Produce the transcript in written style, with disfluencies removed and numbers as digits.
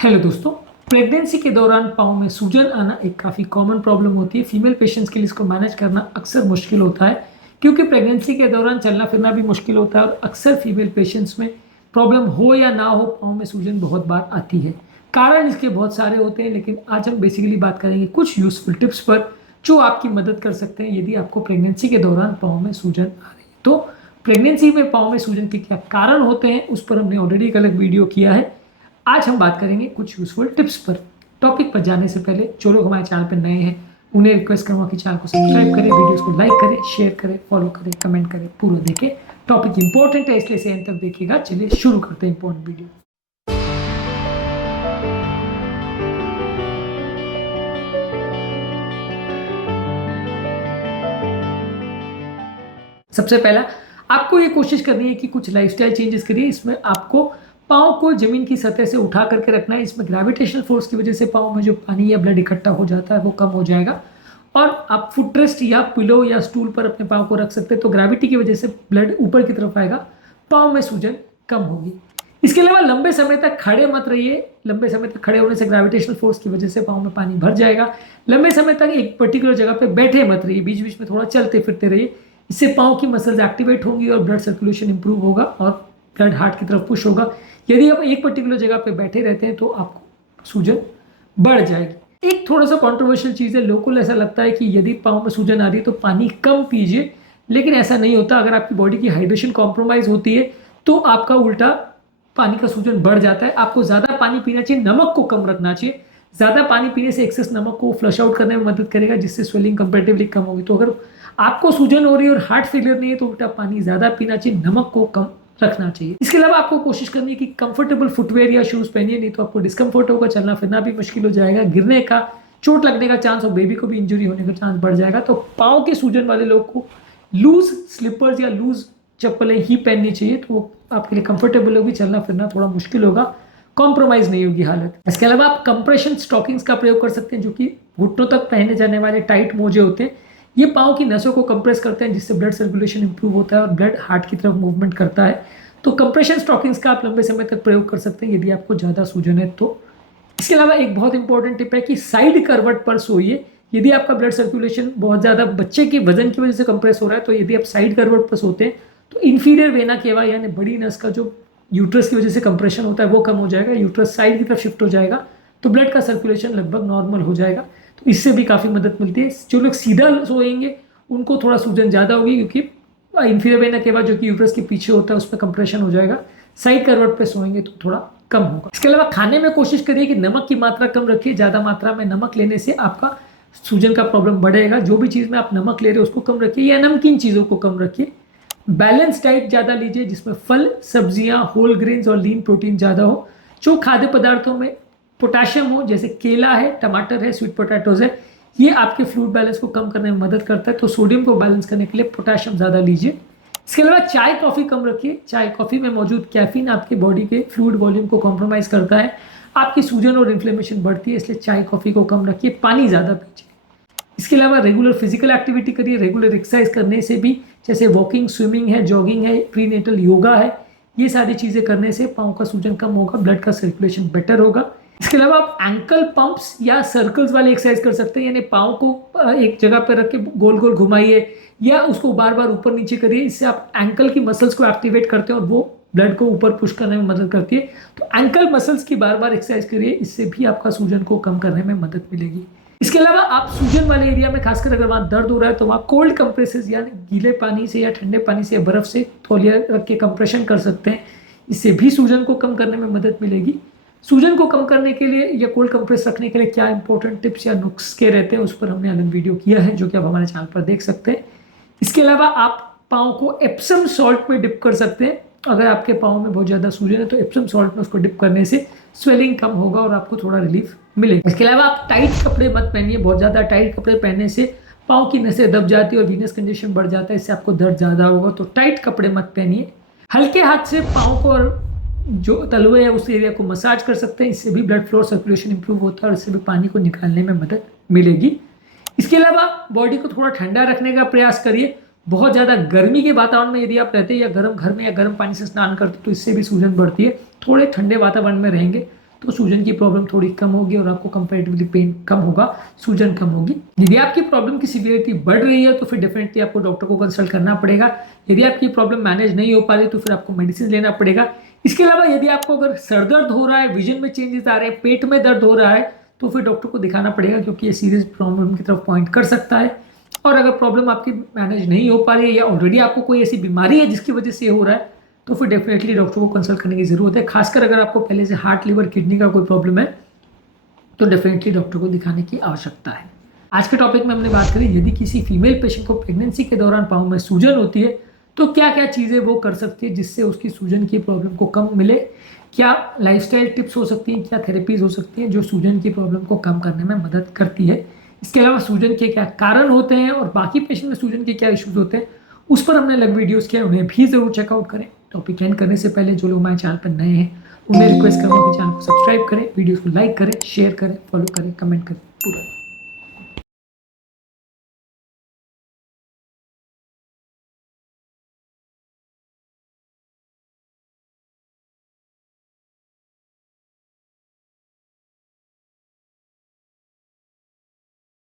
Hello दोस्तों। Pregnancy के दौरान पाँव में सूजन आना एक काफ़ी कॉमन प्रॉब्लम होती है। फीमेल पेशेंट्स के लिए इसको मैनेज करना अक्सर मुश्किल होता है क्योंकि प्रेगनेंसी के दौरान चलना फिरना भी मुश्किल होता है और अक्सर फीमेल पेशेंट्स में प्रॉब्लम हो या ना हो पाँव में सूजन बहुत बार आती है। कारण इसके बहुत सारे होते हैं, लेकिन आज हम बेसिकली बात करेंगे कुछ यूजफुल टिप्स पर जो आपकी मदद कर सकते हैं यदि आपको प्रेगनेंसी के दौरान पाँव में सूजन आ रही है। तो प्रेगनेंसी में पाँव में सूजन के क्या कारण होते हैं उस पर हमने ऑलरेडी एक अलग वीडियो किया है। आज हम बात करेंगे कुछ यूजफुल टिप्स पर। टॉपिक पर जाने से पहले जो लोग हमारे चैनल पर नए हैं उन्हें रिक्वेस्ट करूंगा कि चैनल को सब्सक्राइब करें, वीडियोस को लाइक करें, शेयर करें, फॉलो करें, कमेंट करें, पूरा देखें। टॉपिक इंपॉर्टेंट है इसलिए से एंड तक देखिएगा। चलिए शुरू करते हैं इंपॉर्टेंट वीडियो। सबसे पहला आपको ये कोशिश करनी है कि कुछ लाइफस्टाइल चेंजेस करिए। इसमें आपको पाँव को जमीन की सतह से उठा करके रखना है। इसमें ग्रेविटेशनल फोर्स की वजह से पाँव में जो पानी या ब्लड इकट्ठा हो जाता है वो कम हो जाएगा। और आप फुट रेस्ट या पिलो या स्टूल पर अपने पाँव को रख सकते हैं, तो ग्रेविटी की वजह से ब्लड ऊपर की तरफ आएगा, पाँव में सूजन कम होगी। इसके अलावा लंबे समय तक खड़े मत रहिए। लंबे समय तक खड़े होने से ग्रेविटेशनल फोर्स की वजह से पाँव में पानी भर जाएगा। लंबे समय तक एक पर्टिकुलर जगह पे बैठे मत रहिए, बीच बीच में थोड़ा चलते फिरते रहिए। इससे पाँव की मसल्स एक्टिवेट होंगी और ब्लड सर्कुलेशन इंप्रूव होगा और ब्लड हार्ट की तरफ पुश होगा। यदि आप एक पर्टिकुलर जगह पे बैठे रहते हैं तो आपको सूजन बढ़ जाएगी। एक थोड़ा सा कॉन्ट्रोवर्शियल चीज़ है, लोगों को ऐसा लगता है कि यदि पाँव में सूजन आ रही है तो पानी कम पीजिए, लेकिन ऐसा नहीं होता। अगर आपकी बॉडी की हाइड्रेशन कॉम्प्रोमाइज़ होती है तो आपका उल्टा पानी का सूजन बढ़ जाता है। आपको ज़्यादा पानी पीना चाहिए, नमक को कम रखना चाहिए। ज़्यादा पानी पीने से एक्सेस नमक को फ्लश आउट करने में मदद करेगा, जिससे स्वेलिंग कंपेरेटिवली कम होगी। तो अगर आपको सूजन हो रही है और हार्ट फेलियर नहीं है तो उल्टा पानी ज़्यादा पीना चाहिए, नमक को कम रखना चाहिए। इसके अलावा आपको कोशिश करनी है कि कंफर्टेबल फुटवेयर या शूज़ पहनिए, नहीं तो आपको डिस्कम्फर्ट होगा, चलना फिरना भी मुश्किल हो जाएगा, गिरने का, चोट लगने का चांस और बेबी को भी इंजरी होने का चांस बढ़ जाएगा। तो पाँव के सूजन वाले लोग को लूज स्लीपर्स या लूज चप्पलें ही पहननी चाहिए, तो वो आपके लिए कंफर्टेबल होगी, चलना फिरना थोड़ा मुश्किल होगा, कॉम्प्रोमाइज़ नहीं होगी हालत। इसके अलावा आप कंप्रेशन स्टॉकिंग्स का प्रयोग कर सकते हैं, जो कि घुटनों तक पहने जाने वाले टाइट मोजे होते हैं। ये पाँव की नसों को कंप्रेस करते हैं, जिससे ब्लड सर्कुलेशन इंप्रूव होता है और ब्लड हार्ट की तरफ मूवमेंट करता है। तो कंप्रेशन स्टॉकिंग्स का आप लंबे समय तक प्रयोग कर सकते हैं यदि आपको ज़्यादा सूजन है तो। इसके अलावा एक बहुत इंपॉर्टेंट टिप है कि साइड करवट पर सोइए। यदि आपका ब्लड सर्कुलेशन बहुत ज़्यादा बच्चे के वजन की वजह से कंप्रेस हो रहा है, तो यदि आप साइड करवट पर सोते हैं तो इन्फीरियर वेना केवा यानी बड़ी नस का जो यूट्रस की वजह से कंप्रेशन होता है वो कम हो जाएगा, यूट्रस साइड की तरफ शिफ्ट हो जाएगा, तो ब्लड का सर्कुलेशन लगभग नॉर्मल हो जाएगा। तो इससे भी काफ़ी मदद मिलती है। जो लोग सीधा सोएंगे उनको थोड़ा सूजन ज़्यादा होगी, क्योंकि इन्फीरियर वेना केवा जो कि यूट्रस के पीछे होता है उसमें कंप्रेशन हो जाएगा। साइड करवट पे सोएंगे तो थोड़ा कम होगा। इसके अलावा खाने में कोशिश करिए कि नमक की मात्रा कम रखिए। ज़्यादा मात्रा में नमक लेने से आपका सूजन का प्रॉब्लम बढ़ेगा। जो भी चीज़ में आप नमक ले रहे हो उसको कम रखिए या नमकीन चीज़ों को कम रखिए। बैलेंस डाइट ज़्यादा लीजिए, जिसमें फल, सब्जियां, होल ग्रेन्स और लीन प्रोटीन ज़्यादा हो। जो खाद्य पदार्थों में पोटेशियम हो, जैसे केला है, टमाटर है, स्वीट पोटैटोज है, ये आपके फ्लूइड बैलेंस को कम करने में मदद करता है। तो सोडियम को बैलेंस करने के लिए पोटेशियम ज़्यादा लीजिए। इसके अलावा चाय कॉफ़ी कम रखिए। चाय कॉफ़ी में मौजूद कैफीन आपके बॉडी के फ्लूइड वॉल्यूम को कॉम्प्रोमाइज़ करता है, आपकी सूजन और इन्फ्लेमेशन बढ़ती है, इसलिए चाय कॉफ़ी को कम रखिए। पानी ज़्यादा पीजिए। इसके अलावा रेगुलर फिजिकल एक्टिविटी करिए। रेगुलर एक्सरसाइज करने से भी, जैसे वॉकिंग, स्विमिंग है, जॉगिंग है, प्रीनेटल योगा है, ये सारी चीज़ें करने से पाँव का सूजन कम होगा, ब्लड का सर्कुलेशन बेटर होगा। इसके अलावा आप एंकल पंप्स या सर्कल्स वाले एक्सरसाइज कर सकते हैं, यानी पाँव को एक जगह पर रख के गोल गोल घुमाइए या उसको बार बार ऊपर नीचे करिए। इससे आप एंकल की मसल्स को एक्टिवेट करते हैं और वो ब्लड को ऊपर पुश करने में मदद करती है। तो एंकल मसल्स की बार बार एक्सरसाइज करिए, इससे भी आपका सूजन को कम करने में मदद मिलेगी। इसके अलावा आप सूजन वाले एरिया में, खासकर अगर वहाँ दर्द हो रहा है, तो वहाँ कोल्ड कंप्रेसेस यानी गीले पानी से या ठंडे पानी से या बर्फ से तौलिया रख के कंप्रेशन कर सकते हैं। इससे भी सूजन को कम करने में मदद मिलेगी। सूजन को कम करने के लिए या कोल्ड कंप्रेस रखने के लिए क्या इंपॉर्टेंट टिप्स या नुस्खे रहते हैं, उस पर हमने अलग वीडियो किया है, जो कि आप हमारे चैनल पर देख सकते हैं। इसके अलावा आप पाँव को एप्सम सॉल्ट में डिप कर सकते हैं। अगर आपके पाँव में बहुत ज़्यादा सूजन है तो एप्सम सॉल्ट में उसको डिप करने से स्वेलिंग कम होगा और आपको थोड़ा रिलीफ मिलेगा। इसके अलावा आप टाइट कपड़े मत पहनिए। बहुत ज़्यादा टाइट कपड़े पहनने से पाँव की नसें दब जाती है और वीनस कंजेशन बढ़ जाता है, इससे आपको दर्द ज़्यादा होगा। तो टाइट कपड़े मत पहनिए। हल्के हाथ से पाँव को और जो तलवे है उस एरिया को मसाज कर सकते हैं, इससे भी ब्लड फ्लो सर्कुलेशन इंप्रूव होता है और इससे भी पानी को निकालने में मदद मिलेगी। इसके अलावा बॉडी को थोड़ा ठंडा रखने का प्रयास करिए। बहुत ज़्यादा गर्मी के वातावरण में यदि आप रहते हैं या गर्म घर में या गर्म पानी से स्नान करते हैं तो इससे भी सूजन बढ़ती है। थोड़े ठंडे वातावरण में रहेंगे तो सूजन की प्रॉब्लम थोड़ी कम होगी और आपको कंपैरेटिवली पेन कम होगा, सूजन कम होगी। यदि आपकी प्रॉब्लम की सीवियरिटी बढ़ रही है तो फिर डेफिनेटली आपको डॉक्टर को कंसल्ट करना पड़ेगा। यदि आपकी प्रॉब्लम मैनेज नहीं हो पा रही तो फिर आपको मेडिसिन लेना पड़ेगा। इसके अलावा यदि आपको अगर सर दर्द हो रहा है, विजन में चेंजेस आ रहे हैं, पेट में दर्द हो रहा है, तो फिर डॉक्टर को दिखाना पड़ेगा, क्योंकि ये सीरियस प्रॉब्लम की तरफ पॉइंट कर सकता है। और अगर प्रॉब्लम आपकी मैनेज नहीं हो पा रही है या ऑलरेडी आपको कोई ऐसी बीमारी है जिसकी वजह से ये हो रहा है, तो फिर डेफिनेटली डॉक्टर को कंसल्ट करने की जरूरत है। खासकर अगर आपको पहले से हार्ट, लिवर, किडनी का कोई प्रॉब्लम है तो डेफिनेटली डॉक्टर को दिखाने की आवश्यकता है। आज के टॉपिक में हमने बात करी, यदि किसी फीमेल पेशेंट को प्रेगनेंसी के दौरान पाँव में सूजन होती है तो क्या क्या चीज़ें वो कर सकती है जिससे उसकी सूजन की प्रॉब्लम को कम मिले। क्या लाइफस्टाइल टिप्स हो सकती हैं, क्या थेरेपीज हो सकती हैं जो सूजन की प्रॉब्लम को कम करने में मदद करती है। इसके अलावा सूजन के क्या कारण होते हैं और बाकी पेशेंट में सूजन के क्या इश्यूज होते हैं, उस पर हमने अलग वीडियोस किए, उन्हें भी जरूर चेकआउट करें। टॉपिक एंड करने से पहले जो लोग हमारे चैनल पर नए हैं उन्हें रिक्वेस्ट करूँगा कि चैनल को सब्सक्राइब करें, वीडियोस को लाइक करें, शेयर करें, फॉलो करें, कमेंट करें पूरा।